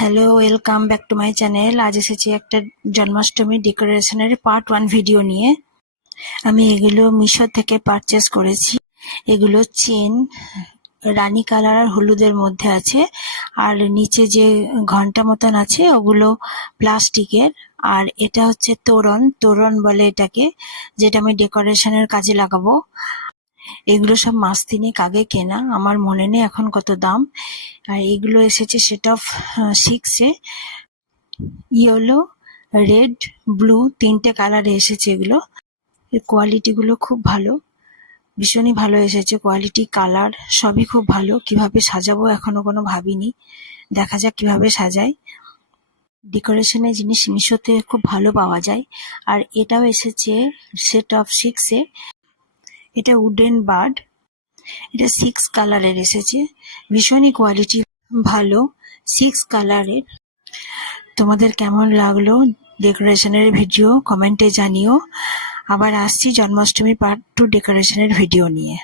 Hello, welcome back to my channel. আজ এসেছি একটা জন্মাষ্টমী ডেকোরেশনের পার্ট 1 ভিডিও নিয়ে। আমি এগুলো মিশো থেকে পারচেস করেছি। এগুলো চেন রানী কালার আর হলুদের মধ্যে আছে, আর নিচে যে ঘন্টা মতন আছে ওগুলো প্লাস্টিকের। আর এটা হচ্ছে তোরণ তোরণ বলে এটাকে, যেটা আমি ডেকোরেশনের কাজে লাগাবো। এগুলো সব মাস 3 আগে কেনা, আমার মনে নেই এখন কত দাম। আর এগুলো এসেছে সেট অফ 6-এ। ইয়েলো, রেড, ব্লু 3টে কালারে এসেছে এগুলো। এর কোয়ালিটি গুলো খুব ভালো, ভীষণই ভালো এসেছে। কোয়ালিটি, কালার সবই খুব ভালো। কিভাবে সাজাবো এখনো কোনো ভাবিনি, দেখা যাক কিভাবে সাজাই। ডেকোরেশনের জিনিস মিশোতে খুব ভালো পাওয়া যায়। আর এটাও এসেছে সেট অফ 6-এ। এটা উডেন বার্ড, এটা 6 কালারের এসেছে। ভীষণই কোয়ালিটি ভালো, 6 কালারের। তোমাদের কেমন লাগলো ডেকোরেশনের ভিডিও কমেন্টে জানিও। আবার আসছি জন্মাষ্টমী পার্ট 2 ডেকোরেশনের ভিডিও নিয়ে।